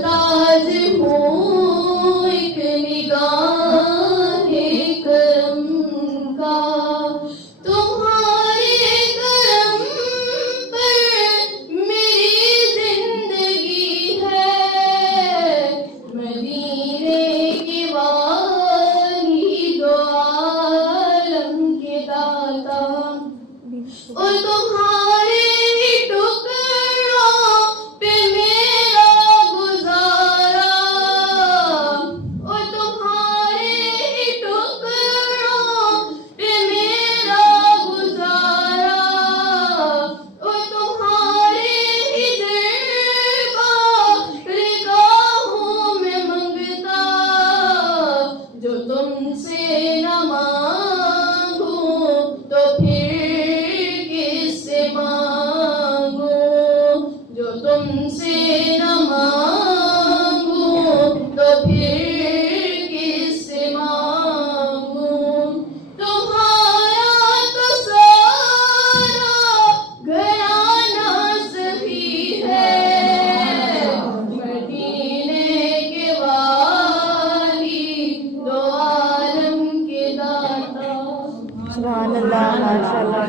मोहताज हूँ एक निगाहे करम का, तुम्हारे करम पर मेरी जिंदगी है। मदीने की वाली दो आलम के दाता, और तुम्हारे टुकड़ों पे मेरा गुजारा, और तुम्हारे टुकड़ों पे मेरा गुजारा, और तुम्हारे दरबार में मंगता, जो तुमसे न मांगूं तो फिर किससे मांगूं, जो तुमसे न मांगूं तो फिर किससे मांगूं। तुम्हारा तो सारा घराना सही है, मदीने के वाली दो आलम के दाता। सुभान अल्लाह, माशाअल्लाह।